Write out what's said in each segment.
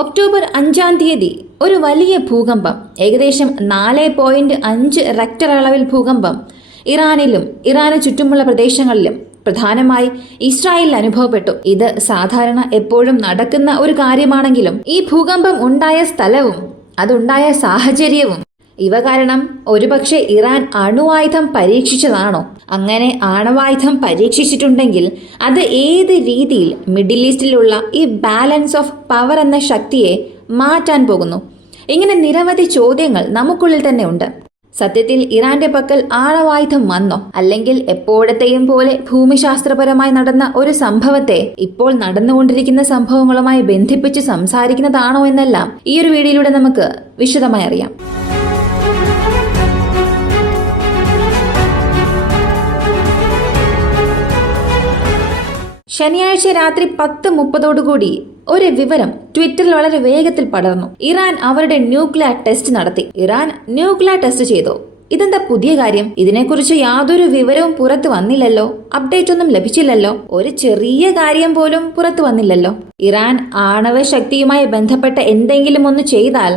October 5-ാം തീയതി ഒരു വലിയ ഭൂകമ്പം, ഏകദേശം 4.5 റെക്ടർ അളവിൽ ഭൂകമ്പം ഇറാനിലും ഇറാന് ചുറ്റുമുള്ള പ്രദേശങ്ങളിലും പ്രധാനമായി ഇസ്രായേലിൽ അനുഭവപ്പെട്ടു. ഇത് സാധാരണ എപ്പോഴും നടക്കുന്ന ഒരു കാര്യമാണെങ്കിലും ഈ ഭൂകമ്പം ഉണ്ടായ സ്ഥലവും അതുണ്ടായ സാഹചര്യവും ഇവ കാരണം ഒരുപക്ഷെ ഇറാൻ അണുവായുധം പരീക്ഷിച്ചതാണോ? അങ്ങനെ ആണവായുധം പരീക്ഷിച്ചിട്ടുണ്ടെങ്കിൽ അത് ഏത് രീതിയിൽ മിഡിൽ ഈസ്റ്റിലുള്ള ഈ ബാലൻസ് ഓഫ് പവർ എന്ന ശക്തിയെ മാറ്റാൻ പോകുന്നു? ഇങ്ങനെ നിരവധി ചോദ്യങ്ങൾ നമുക്കുള്ളിൽ തന്നെ ഉണ്ട്. സത്യത്തിൽ ഇറാന്റെ പക്കൽ ആണവായുധം വന്നോ? അല്ലെങ്കിൽ എപ്പോഴത്തെയും പോലെ ഭൂമിശാസ്ത്രപരമായി നടന്ന ഒരു സംഭവത്തെ ഇപ്പോൾ നടന്നുകൊണ്ടിരിക്കുന്ന സംഭവങ്ങളുമായി ബന്ധിപ്പിച്ച് സംസാരിക്കുന്നതാണോ എന്നെല്ലാം ഈ ഒരു വീഡിയോയിലൂടെ നമുക്ക് വിശദമായി അറിയാം. ശനിയാഴ്ച രാത്രി 10:30 ഒരു വിവരം ട്വിറ്ററിൽ വളരെ വേഗത്തിൽ പടർന്നു. ഇറാൻ അവരുടെ ന്യൂക്ലിയർ ടെസ്റ്റ് നടത്തി. ഇറാൻ ന്യൂക്ലിയർ ടെസ്റ്റ് ചെയ്തു. ഇതെന്താ പുതിയ കാര്യം? ഇതിനെക്കുറിച്ച് യാതൊരു വിവരവും പുറത്തു വന്നില്ലല്ലോ, അപ്ഡേറ്റ് ഒന്നും ലഭിച്ചില്ലല്ലോ, ഒരു ചെറിയ കാര്യം പോലും പുറത്തു വന്നില്ലല്ലോ. ഇറാൻ ആണവ ശക്തിയുമായി ബന്ധപ്പെട്ട എന്തെങ്കിലും ഒന്ന് ചെയ്താൽ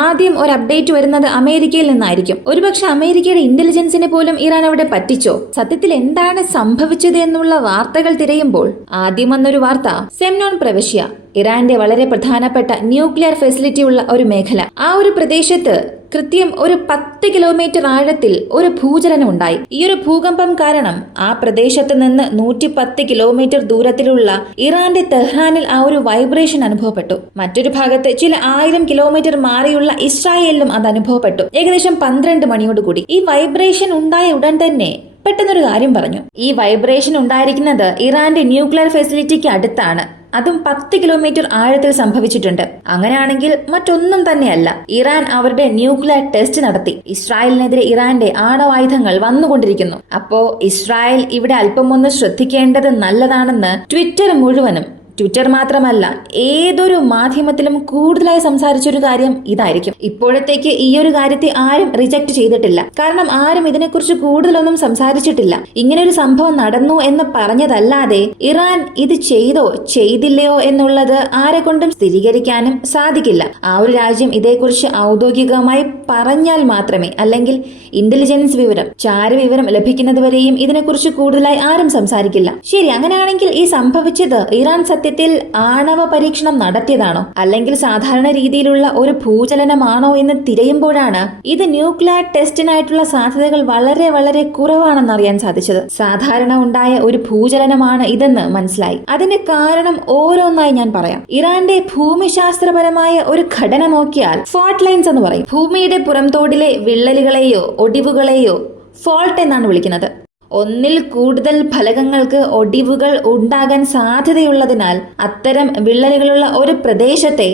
ആദ്യം ഒരു അപ്ഡേറ്റ് വരുന്നത് അമേരിക്കയിൽ നിന്നായിരിക്കും. ഒരുപക്ഷെ അമേരിക്കയുടെ ഇന്റലിജൻസിനെ പോലും ഇറാൻ അവിടെ പറ്റിച്ചോ? സത്യത്തിൽ എന്താണ് സംഭവിച്ചത് എന്നുള്ള വാർത്തകൾ തിരയുമ്പോൾ ആദ്യം വന്നൊരു വാർത്ത സെമ്നോൺ പ്രവിശ്യ, ഇറാന്റെ വളരെ പ്രധാനപ്പെട്ട ന്യൂക്ലിയർ ഫെസിലിറ്റി ഉള്ള ഒരു മേഖല. ആ ഒരു പ്രദേശത്ത് കൃത്യം ഒരു 10 കിലോമീറ്റർ ആഴത്തിൽ ഒരു ഭൂചലനം ഉണ്ടായി. ഈ ഒരു ഭൂകമ്പം കാരണം ആ പ്രദേശത്ത് നിന്ന് 110 കിലോമീറ്റർ ദൂരത്തിലുള്ള ഇറാന്റെ തെഹ്റാനിൽ ആ ഒരു വൈബ്രേഷൻ അനുഭവപ്പെട്ടു. മറ്റൊരു ഭാഗത്ത് ചില 1000 കിലോമീറ്റർ മാറിയുള്ള ഇസ്രായേലിലും അത് അനുഭവപ്പെട്ടു. ഏകദേശം 12 മണിയോടുകൂടി ഈ വൈബ്രേഷൻ ഉണ്ടായ ഉടൻ തന്നെ പെട്ടെന്നൊരു കാര്യം പറഞ്ഞു. ഈ വൈബ്രേഷൻ ഉണ്ടായിരിക്കുന്നത് ഇറാന്റെ ന്യൂക്ലിയർ ഫെസിലിറ്റിക്ക് അടുത്താണ്, അതും 10 കിലോമീറ്റർ ആഴത്തിൽ സംഭവിച്ചിട്ടുണ്ട്. അങ്ങനെയാണെങ്കിൽ മറ്റൊന്നും തന്നെയല്ല, ഇറാൻ അവരുടെ ന്യൂക്ലിയർ ടെസ്റ്റ് നടത്തി. ഇസ്രായേലിനെതിരെ ഇറാന്റെ ആണവായുധങ്ങൾ വന്നുകൊണ്ടിരിക്കുന്നു. അപ്പോ ഇസ്രായേൽ ഇവിടെ അല്പം ഒന്ന് ശ്രദ്ധിക്കേണ്ടത് നല്ലതാണെന്ന് ട്വിറ്റർ മാത്രമല്ല ഏതൊരു മാധ്യമത്തിലും കൂടുതലായി സംസാരിച്ചൊരു കാര്യം ഇതായിരിക്കും. ഇപ്പോഴത്തേക്ക് ഈ ഒരു കാര്യത്തെ ആരും റിജക്ട് ചെയ്തിട്ടില്ല. കാരണം ആരും ഇതിനെക്കുറിച്ച് കൂടുതലൊന്നും സംസാരിച്ചിട്ടില്ല. ഇങ്ങനെ ഒരു സംഭവം നടന്നു എന്ന് പറഞ്ഞതല്ലാതെ ഇറാൻ ഇത് ചെയ്തോ ചെയ്തില്ലയോ എന്നുള്ളത് ആരെ കൊണ്ടും സ്ഥിരീകരിക്കാനും സാധിക്കില്ല. ആ ഒരു രാജ്യം ഇതേക്കുറിച്ച് ഔദ്യോഗികമായി പറഞ്ഞാൽ മാത്രമേ, അല്ലെങ്കിൽ ഇന്റലിജൻസ് വിവരം, ചാരവിവരം ലഭിക്കുന്നതുവരെയും ഇതിനെക്കുറിച്ച് കൂടുതലായി ആരും സംസാരിക്കില്ല. ശരി, അങ്ങനെയാണെങ്കിൽ ഈ സംഭവിച്ചത് ഇറാൻ സത്യത്തിൽ ആണവ പരീക്ഷണം നടത്തിയതാണോ, അല്ലെങ്കിൽ സാധാരണ രീതിയിലുള്ള ഒരു ഭൂചലനമാണോ എന്ന് തിരയുമ്പോഴാണ് ഇത് ന്യൂക്ലിയർ ടെസ്റ്റിനായിട്ടുള്ള സാധ്യതകൾ വളരെ വളരെ കുറവാണെന്ന് അറിയാൻ സാധിച്ചത്. സാധാരണ ഉണ്ടായ ഒരു ഭൂചലനമാണ് ഇതെന്ന് മനസ്സിലായി. അതിന്റെ കാരണം ഓരോന്നായി ഞാൻ പറയാം. ഇറാന്റെ ഭൂമിശാസ്ത്രപരമായ ഒരു ഘടന നോക്കിയാൽ ഫോൾട്ട് ലൈൻസ് എന്ന് പറയും. ഭൂമിയുടെ പുറംതോടിലെ വിള്ളലുകളെയോ ഒടിവുകളെയോ ഫോൾട്ട് എന്നാണ് വിളിക്കുന്നത്. ഒന്നിൽ കൂടുതൽ ഫലകങ്ങൾക്ക് ഒടിവുകൾ ഉണ്ടാകാൻ സാധ്യതയുള്ളതിനാൽ അത്തരം വിള്ളലുകളുള്ള ഒരു പ്രദേശത്തെ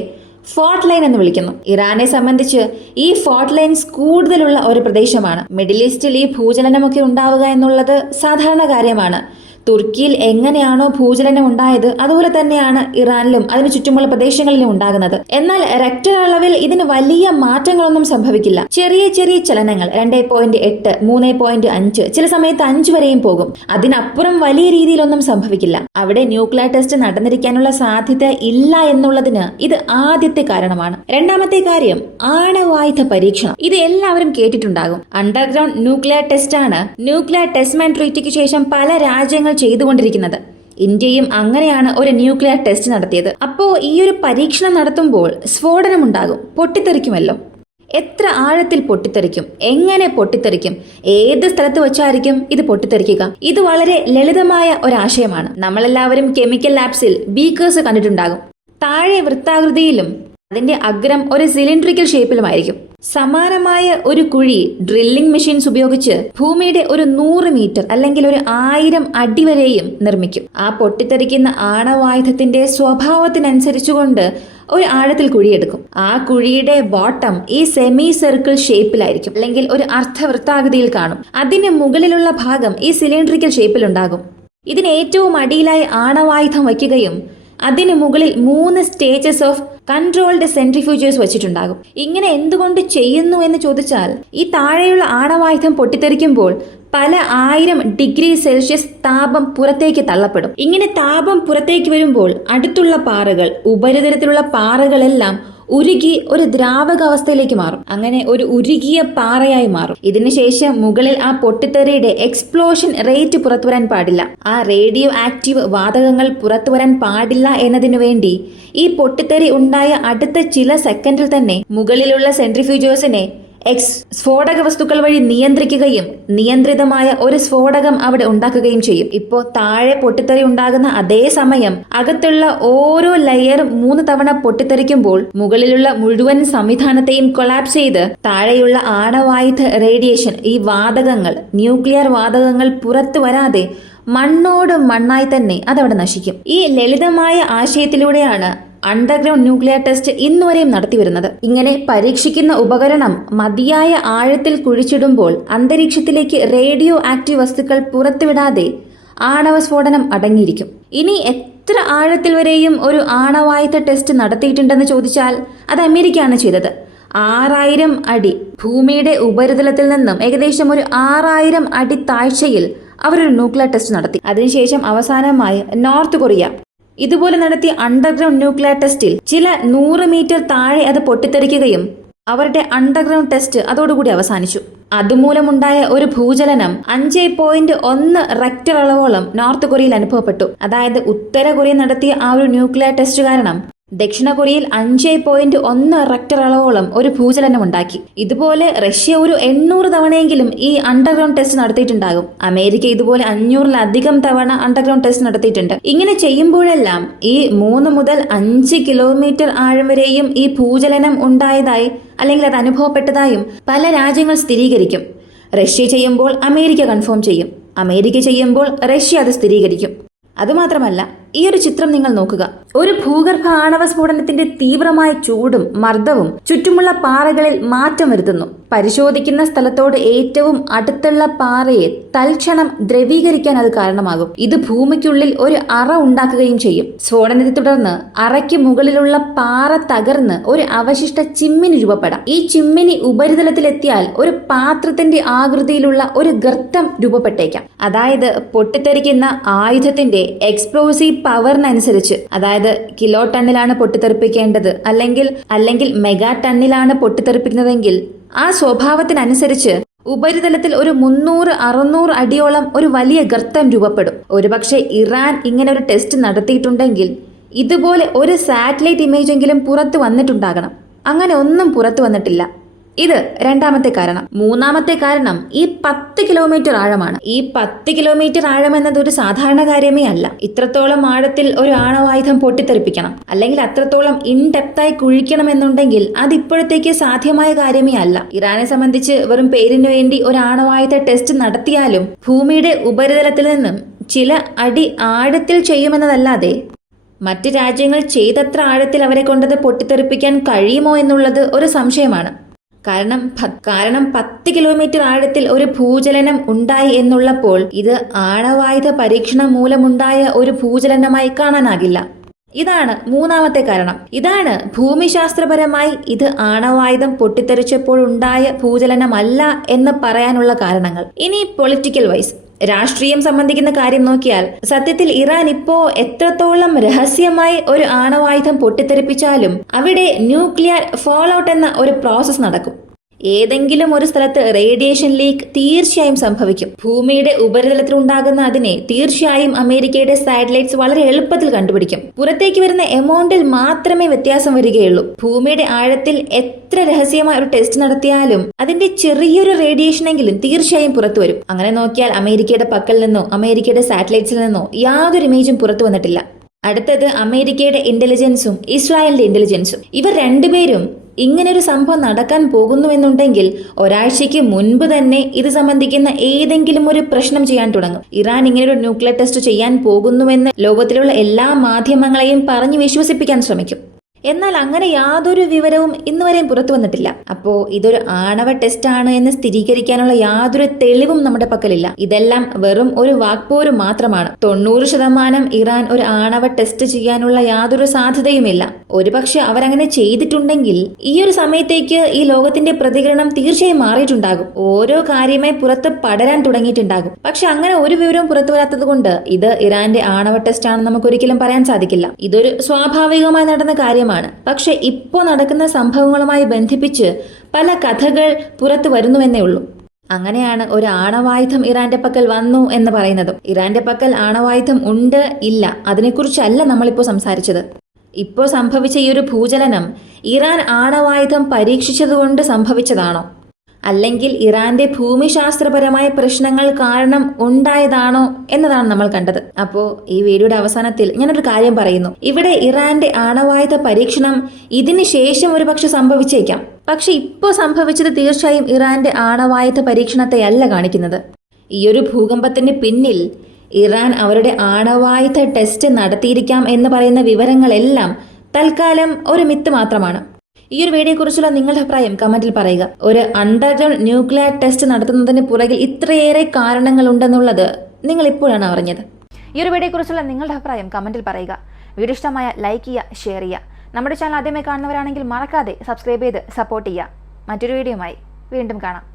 ഫോൾട്ട് ലൈൻ എന്ന് വിളിക്കുന്നു. ഇറാനെ സംബന്ധിച്ച് ഈ ഫോൾട്ട് ലൈൻസ് കൂടുതലുള്ള ഒരു പ്രദേശമാണ്. മിഡിൽ ഈസ്റ്റിൽ ഈ ഭൂചലനമൊക്കെ ഉണ്ടാവുക എന്നുള്ളത് സാധാരണ കാര്യമാണ്. തുർക്കിയിൽ എങ്ങനെയാണോ ഭൂചലനം ഉണ്ടായത് അതുപോലെ തന്നെയാണ് ഇറാനിലും അതിനു ചുറ്റുമുള്ള പ്രദേശങ്ങളിലും ഉണ്ടാകുന്നത്. എന്നാൽ റെക്ടർ അളവിൽ ഇതിന് വലിയ മാറ്റങ്ങളൊന്നും സംഭവിക്കില്ല. ചെറിയ ചെറിയ ചലനങ്ങൾ 2.8, 3.5, ചില സമയത്ത് 5 വരെയും പോകും. അതിനപ്പുറം വലിയ രീതിയിലൊന്നും സംഭവിക്കില്ല. അവിടെ ന്യൂക്ലിയർ ടെസ്റ്റ് നടന്നിരിക്കാനുള്ള സാധ്യത ഇല്ല എന്നുള്ളതിന് ഇത് ആദ്യത്തെ കാരണമാണ്. രണ്ടാമത്തെ കാര്യം ആണവായുധ പരീക്ഷണം. ഇത് എല്ലാവരും കേട്ടിട്ടുണ്ടാകും. അണ്ടർഗ്രൗണ്ട് ന്യൂക്ലിയർ ടെസ്റ്റ് ആണ് ന്യൂക്ലിയർ ടെസ്റ്റ് ട്രീറ്റിക്ക് ശേഷം പല രാജ്യങ്ങൾ ചെയ്തുകൊണ്ടിരിക്കുന്നത്. ഇന്ത്യയും അങ്ങനെയാണ് ഒരു ന്യൂക്ലിയർ ടെസ്റ്റ് നടത്തിയത്. അപ്പോ ഈ ഒരു പരീക്ഷണം നടത്തുമ്പോൾ സ്ഫോടനമുണ്ടാകും, പൊട്ടിത്തെറിക്കുമല്ലോ. എത്ര ആഴത്തിൽ പൊട്ടിത്തെറിക്കും, എങ്ങനെ പൊട്ടിത്തെറിക്കും, ഏത് സ്ഥലത്ത് വെച്ചായിരിക്കും ഇത് പൊട്ടിത്തെറിക്കുക? ഇത് വളരെ ലളിതമായ ഒരാശയമാണ്. നമ്മളെല്ലാവരും കെമിക്കൽ ലാബ്സിൽ ബീക്കേഴ്സ് കണ്ടിട്ടുണ്ടാകും. താഴെ വൃത്താകൃതിയിലും അതിന്റെ അഗ്രം ഒരു സിലിണ്ടറിക്കൽ ഷേപ്പിലുമായിരിക്കും. സമാനമായ ഒരു കുഴി ഡ്രില്ലിംഗ് മെഷീൻസ് ഉപയോഗിച്ച് ഭൂമിയുടെ ഒരു 100 മീറ്റർ അല്ലെങ്കിൽ ഒരു 1000 അടി വരെയും നിർമ്മിക്കും. ആ പൊട്ടിത്തെറിക്കുന്ന ആണവായുധത്തിന്റെ സ്വഭാവത്തിനനുസരിച്ചുകൊണ്ട് ഒരു ആഴത്തിൽ കുഴിയെടുക്കും. ആ കുഴിയുടെ ബോട്ടം ഈ സെമി സർക്കിൾ ഷേപ്പിലായിരിക്കും, അല്ലെങ്കിൽ ഒരു അർദ്ധവൃത്താകൃതിയിൽ കാണും. അതിന് മുകളിലുള്ള ഭാഗം ഈ സിലിണ്ടറിക്കൽ ഷേപ്പിലുണ്ടാകും. ഇതിന് ഏറ്റവും അടിയിലായി ആണവായുധം വയ്ക്കുകയും അതിനു മുകളിൽ 3 സ്റ്റേജസ് ഓഫ് കൺട്രോൾഡ് സെൻട്രിഫ്യൂജേഴ്സ് വെച്ചിട്ടുണ്ടാകും. ഇങ്ങനെ എന്തുകൊണ്ട് ചെയ്യുന്നു എന്ന് ചോദിച്ചാൽ, ഈ താഴെയുള്ള ആണവായുധം പൊട്ടിത്തെറിക്കുമ്പോൾ പല 1000 ഡിഗ്രി സെൽഷ്യസ് താപം പുറത്തേക്ക് തള്ളപ്പെടും. ഇങ്ങനെ താപം പുറത്തേക്ക് വരുമ്പോൾ അടുത്തുള്ള പാറകൾ, ഉപരിതലത്തിലുള്ള പാറകളെല്ലാം ഉരുകി ഒരു ദ്രാവകാവസ്ഥയിലേക്ക് മാറും. അങ്ങനെ ഒരു ഉരുകിയ പാറയായി മാറും. ഇതിനുശേഷം മുകളിൽ ആ പൊട്ടിത്തെറിയുടെ എക്സ്പ്ലോഷൻ റേറ്റ് പുറത്തുവരാൻ പാടില്ല. ആ റേഡിയോ ആക്റ്റീവ് വാതകങ്ങൾ പുറത്തുവരാൻ പാടില്ല എന്നതിനു വേണ്ടി ഈ പൊട്ടിത്തെറി ഉണ്ടായ അടുത്ത ചില സെക്കൻഡിൽ തന്നെ മുകളിലുള്ള സെൻട്രിഫ്യൂജേഴ്സിനെ സ്ഫോടക വസ്തുക്കൾ വഴി നിയന്ത്രിക്കുകയും നിയന്ത്രിതമായ ഒരു സ്ഫോടകം അവിടെ ഉണ്ടാക്കുകയും ചെയ്യും. ഇപ്പോ താഴെ പൊട്ടിത്തെറി ഉണ്ടാകുന്ന അതേ സമയം അകത്തുള്ള ഓരോ ലെയറും 3 തവണ പൊട്ടിത്തെറിക്കുമ്പോൾ മുകളിലുള്ള മുഴുവൻ സംവിധാനത്തെയും കൊളാപ്സ് ചെയ്ത് താഴെയുള്ള ആണവായുധ റേഡിയേഷൻ, ഈ വാതകങ്ങൾ, ന്യൂക്ലിയർ വാതകങ്ങൾ പുറത്തു വരാതെ മണ്ണോട് മണ്ണായി തന്നെ അതവിടെ നശിക്കും. ഈ ലളിതമായ ആശയത്തിലൂടെയാണ് അണ്ടർഗ്രൗണ്ട് ന്യൂക്ലിയർ ടെസ്റ്റ് ഇന്നുവരെയും നടത്തിവരുന്നത്. ഇങ്ങനെ പരീക്ഷിക്കുന്ന ഉപകരണം മതിയായ ആഴത്തിൽ കുഴിച്ചിടുമ്പോൾ അന്തരീക്ഷത്തിലേക്ക് റേഡിയോ ആക്റ്റീവ് വസ്തുക്കൾ പുറത്തുവിടാതെ ആണവ സ്ഫോടനം അടങ്ങിയിരിക്കും. ഇനി എത്ര ആഴത്തിൽ വരെയും ഒരു ആണവായുധ ടെസ്റ്റ് നടത്തിയിട്ടുണ്ടെന്ന് ചോദിച്ചാൽ അത് അമേരിക്കയാണ് ചെയ്തത്. 6000 അടി ഭൂമിയുടെ ഉപരിതലത്തിൽ നിന്നും ഏകദേശം ഒരു 6000 അടി താഴ്ചയിൽ അവരൊരു ന്യൂക്ലിയർ ടെസ്റ്റ് നടത്തി. അതിനുശേഷം അവസാനമായി നോർത്ത് കൊറിയ ഇതുപോലെ നടത്തിയ അണ്ടർഗ്രൗണ്ട് ന്യൂക്ലിയർ ടെസ്റ്റിൽ ചില 100 മീറ്റർ താഴെ അത് പൊട്ടിത്തെറിക്കുകയും അവരുടെ അണ്ടർഗ്രൗണ്ട് ടെസ്റ്റ് അതോടുകൂടി അവസാനിച്ചു. അതുമൂലമുണ്ടായ ഒരു ഭൂചലനം 5.1 റെക്ടർ അളവോളം നോർത്ത് കൊറിയയിൽ അനുഭവപ്പെട്ടു. അതായത് ഉത്തര കൊറിയ നടത്തിയ ആ ഒരു ന്യൂക്ലിയർ ടെസ്റ്റ് കാരണം ദക്ഷിണ കൊറിയയിൽ 5.1 റെക്ടർ അളവോളം ഒരു ഭൂചലനം ഉണ്ടാക്കി. ഇതുപോലെ റഷ്യ ഒരു 800 തവണയെങ്കിലും ഈ അണ്ടർഗ്രൗണ്ട് ടെസ്റ്റ് നടത്തിയിട്ടുണ്ടാകും. അമേരിക്ക ഇതുപോലെ 500-ലധികം തവണ അണ്ടർഗ്രൗണ്ട് ടെസ്റ്റ് നടത്തിയിട്ടുണ്ട്. ഇങ്ങനെ ചെയ്യുമ്പോഴെല്ലാം ഈ 3 മുതൽ 5 കിലോമീറ്റർ ആഴം വരെയും ഈ ഭൂചലനം ഉണ്ടായതായി അല്ലെങ്കിൽ അത് അനുഭവപ്പെട്ടതായും പല രാജ്യങ്ങൾ സ്ഥിരീകരിക്കും. റഷ്യ ചെയ്യുമ്പോൾ അമേരിക്ക കൺഫേം ചെയ്യും, അമേരിക്ക ചെയ്യുമ്പോൾ റഷ്യ അത് സ്ഥിരീകരിക്കും. അതുമാത്രമല്ല, ഈ ഒരു ചിത്രം നിങ്ങൾ നോക്കുക. ഒരു ഭൂഗർഭ ആണവ സ്ഫോടനത്തിന്റെ തീവ്രമായ ചൂടും മർദ്ദവും ചുറ്റുമുള്ള പാറകളിൽ മാറ്റം വരുത്തുന്നു. പരിശോധിക്കുന്ന സ്ഥലത്തോട് ഏറ്റവും അടുത്തുള്ള പാറയെ തൽക്ഷണം ദ്രവീകരിക്കാൻ അത് കാരണമാകും. ഇത് ഭൂമിക്കുള്ളിൽ ഒരു അറ ഉണ്ടാക്കുകയും ചെയ്യും. സ്ഫോടനത്തെ തുടർന്ന് അറയ്ക്ക് മുകളിലുള്ള പാറ തകർന്ന് ഒരു അവശിഷ്ട ചിമ്മിനി രൂപപ്പെടാം. ഈ ചിമ്മിനി ഉപരിതലത്തിലെത്തിയാൽ ഒരു പാത്രത്തിന്റെ ആകൃതിയിലുള്ള ഒരു ഗർത്തം രൂപപ്പെട്ടേക്കാം. അതായത് പൊട്ടിത്തെറിക്കുന്ന ആയുധത്തിന്റെ എക്സ്പ്ലോസീവ് പവറിനനുസരിച്ച്, അതായത് കിലോ ടണ്ണിലാണ് പൊട്ടിത്തെറിപ്പിക്കേണ്ടത് അല്ലെങ്കിൽ മെഗാ ടണ്ണിലാണ് പൊട്ടിത്തെറിപ്പിക്കുന്നതെങ്കിൽ ആ സ്വഭാവത്തിനനുസരിച്ച് ഉപരിതലത്തിൽ ഒരു 300-600 അടിയോളം ഒരു വലിയ ഗർത്തം രൂപപ്പെടും. ഒരുപക്ഷെ ഇറാൻ ഇങ്ങനെ ഒരു ടെസ്റ്റ് നടത്തിയിട്ടുണ്ടെങ്കിൽ ഇതുപോലെ ഒരു സാറ്റലൈറ്റ് ഇമേജെങ്കിലും പുറത്തു വന്നിട്ടുണ്ടാകണം. അങ്ങനെ ഒന്നും പുറത്തു വന്നിട്ടില്ല. ഇത് രണ്ടാമത്തെ കാരണം. മൂന്നാമത്തെ കാരണം ഈ 10 കിലോമീറ്റർ ആഴമാണ്. ഈ 10 കിലോമീറ്റർ ആഴം എന്നത് ഒരു സാധാരണ കാര്യമേ അല്ല. ഇത്രത്തോളം ആഴത്തിൽ ഒരു ആണവായുധം പൊട്ടിത്തെറിപ്പിക്കണം, അല്ലെങ്കിൽ അത്രത്തോളം ഇൻഡെപ്തായി കുഴിക്കണം എന്നുണ്ടെങ്കിൽ അത് ഇപ്പോഴത്തേക്ക് സാധ്യമായ കാര്യമേ അല്ല. ഇറാനെ സംബന്ധിച്ച് വെറും പേരിന് വേണ്ടി ഒരു ആണവായുധ ടെസ്റ്റ് നടത്തിയാലും ഭൂമിയുടെ ഉപരിതലത്തിൽ നിന്നും ചില അടി ആഴത്തിൽ ചെയ്യുമെന്നതല്ലാതെ മറ്റ് രാജ്യങ്ങൾ ചെയ്തത്ര ആഴത്തിൽ അവരെ കൊണ്ടത് പൊട്ടിത്തെറിപ്പിക്കാൻ കഴിയുമോ എന്നുള്ളത് ഒരു സംശയമാണ്. കാരണം 10 കിലോമീറ്റർ ആഴത്തിൽ ഒരു ഭൂചലനം ഉണ്ടായി എന്നുള്ളപ്പോൾ ഇത് ആണവായുധ പരീക്ഷണം മൂലമുണ്ടായ ഒരു ഭൂചലനമായി കാണാനാകില്ല. ഇതാണ് മൂന്നാമത്തെ കാരണം. ഇതാണ് ഭൂമിശാസ്ത്രപരമായി ഇത് ആണവായുധം പൊട്ടിത്തെറിച്ചപ്പോഴുണ്ടായ ഭൂചലനമല്ല എന്ന് പറയാനുള്ള കാരണങ്ങൾ. ഇനി പൊളിറ്റിക്കൽ വൈസ്, രാഷ്ട്രീയം സംബന്ധിക്കുന്ന കാര്യം നോക്കിയാൽ സത്യത്തിൽ ഇറാൻ ഇപ്പോ എത്രത്തോളം രഹസ്യമായി ഒരു ആണവായുധം പൊട്ടിത്തെറിപ്പിച്ചാലും അവിടെ ന്യൂക്ലിയർ ഫോൾ ഔട്ട് എന്ന ഒരു പ്രോസസ് നടക്കും. ഏതെങ്കിലും ഒരു സ്ഥലത്ത് റേഡിയേഷൻ ലീക്ക് തീർച്ചയായും സംഭവിക്കും. ഭൂമിയുടെ ഉപരിതലത്തിൽ ഉണ്ടാകുന്ന അതിനെ തീർച്ചയായും അമേരിക്കയുടെ സാറ്റലൈറ്റ്സ് വളരെ എളുപ്പത്തിൽ കണ്ടുപിടിക്കും. പുറത്തേക്ക് വരുന്ന എമൗണ്ടിൽ മാത്രമേ വ്യത്യാസം വരികയുള്ളൂ. ഭൂമിയുടെ ആഴത്തിൽ എത്ര രഹസ്യമായ ഒരു ടെസ്റ്റ് നടത്തിയാലും അതിന്റെ ചെറിയൊരു റേഡിയേഷനെങ്കിലും തീർച്ചയായും പുറത്തു വരും. അങ്ങനെ നോക്കിയാൽ അമേരിക്കയുടെ പക്കൽ നിന്നോ അമേരിക്കയുടെ സാറ്റലൈറ്റ്സിൽ നിന്നോ യാതൊരു ഇമേജും പുറത്തു വന്നിട്ടില്ല. അടുത്തത് അമേരിക്കയുടെ ഇന്റലിജൻസും ഇസ്രായേലിന്റെ ഇന്റലിജൻസും. ഇവർ രണ്ടുപേരും ഇങ്ങനൊരു സംഭവം നടക്കാൻ പോകുന്നുവെന്നുണ്ടെങ്കിൽ ഒരാഴ്ചയ്ക്ക് മുൻപ് തന്നെ ഇത് സംബന്ധിക്കുന്ന ഏതെങ്കിലും ഒരു പ്രശ്നം ചെയ്യാൻ തുടങ്ങും. ഇറാൻ ഇങ്ങനൊരു ന്യൂക്ലിയർ ടെസ്റ്റ് ചെയ്യാൻ പോകുന്നുവെന്ന് ലോകത്തിലുള്ള എല്ലാ മാധ്യമങ്ങളെയും പറഞ്ഞു വിശ്വസിപ്പിക്കാൻ ശ്രമിക്കും. എന്നാൽ അങ്ങനെ യാതൊരു വിവരവും ഇന്നുവരെയും പുറത്തു വന്നിട്ടില്ല. അപ്പോ ഇതൊരു ആണവ ടെസ്റ്റ് ആണ് എന്ന് സ്ഥിരീകരിക്കാനുള്ള യാതൊരു തെളിവും നമ്മുടെ പക്കലില്ല. ഇതെല്ലാം വെറും ഒരു വാക്പോര് മാത്രമാണ്. 90% ഇറാൻ ഒരു ആണവ ടെസ്റ്റ് ചെയ്യാനുള്ള യാതൊരു സാധ്യതയുമില്ല. ഒരുപക്ഷെ അവരങ്ങനെ ചെയ്തിട്ടുണ്ടെങ്കിൽ ഈ ഒരു സമയത്തേക്ക് ഈ ലോകത്തിന്റെ പ്രതികരണം തീർച്ചയായും മാറിയിട്ടുണ്ടാകും. ഓരോ കാര്യമായി പുറത്ത് പടരാൻ തുടങ്ങിയിട്ടുണ്ടാകും. പക്ഷെ അങ്ങനെ ഒരു വിവരവും പുറത്തു വരാത്തത് കൊണ്ട് ഇത് ഇറാന്റെ ആണവ ടെസ്റ്റ് ആണെന്ന് നമുക്ക് ഒരിക്കലും പറയാൻ സാധിക്കില്ല. ഇതൊരു സ്വാഭാവികമായി നടന്ന കാര്യമാണ്. പക്ഷെ ഇപ്പോൾ നടക്കുന്ന സംഭവങ്ങളുമായി ബന്ധിപ്പിച്ച് പല കഥകൾ പുറത്തു വരുന്നുവെന്നേ ഉള്ളൂ. അങ്ങനെയാണ് ഒരു ആണവായുധം ഇറാന്റെ പക്കൽ വന്നു എന്ന് പറയുന്നതും. ഇറാന്റെ പക്കൽ ആണവായുധം ഉണ്ട് ഇല്ല അതിനെക്കുറിച്ചല്ല നമ്മളിപ്പോൾ സംസാരിച്ചത്. ഇപ്പോൾ സംഭവിച്ച ഈ ഒരു ഭൂചലനം ഇറാൻ ആണവായുധം പരീക്ഷിച്ചതുകൊണ്ട് സംഭവിച്ചതാണോ, അല്ലെങ്കിൽ ഇറാന്റെ ഭൂമിശാസ്ത്രപരമായ പ്രശ്നങ്ങൾ കാരണം ഉണ്ടായതാണോ എന്നതാണ് നമ്മൾ കണ്ടത്. അപ്പോ ഈ വീഡിയോയുടെ അവസാനത്തിൽ ഞാനൊരു കാര്യം പറയുന്നു. ഇവിടെ ഇറാന്റെ ആണവായുധ പരീക്ഷണം ഇതിന് ശേഷം ഒരുപക്ഷെ സംഭവിച്ചേക്കാം. പക്ഷെ ഇപ്പോൾ സംഭവിച്ചത് തീർച്ചയായും ഇറാന്റെ ആണവായുധ പരീക്ഷണത്തെയല്ല കാണിക്കുന്നത്. ഈ ഒരു ഭൂകമ്പത്തിന് പിന്നിൽ ഇറാൻ അവരുടെ ആണവായുധ ടെസ്റ്റ് നടത്തിയിരിക്കാം എന്ന് പറയുന്ന വിവരങ്ങളെല്ലാം തൽക്കാലം ഒരു മിത്ത് മാത്രമാണ്. ഈ ഒരു വീഡിയോയെക്കുറിച്ചുള്ള നിങ്ങളുടെ അഭിപ്രായം കമന്റിൽ പറയുക. ഒരു അണ്ടർഗ്രൗണ്ട് ന്യൂക്ലിയർ ടെസ്റ്റ് നടത്തുന്നതിന് പുറകിൽ ഇത്രയേറെ കാരണങ്ങൾ ഉണ്ടെന്നുള്ളത് നിങ്ങൾ ഇപ്പോഴാണ് അറിഞ്ഞത്. ഈ ഒരു വീഡിയോയെക്കുറിച്ചുള്ള നിങ്ങളുടെ അഭിപ്രായം കമന്റിൽ പറയുക. വീഡിയോ ഇഷ്ടമായ ലൈക്ക് ചെയ്യുക, ഷെയർ ചെയ്യുക. നമ്മുടെ ചാനൽ ആദ്യമായി കാണുന്നവരാണെങ്കിൽ മറക്കാതെ സബ്സ്ക്രൈബ് ചെയ്ത് സപ്പോർട്ട് ചെയ്യുക. മറ്റൊരു വീഡിയോയുമായി വീണ്ടും കാണാം.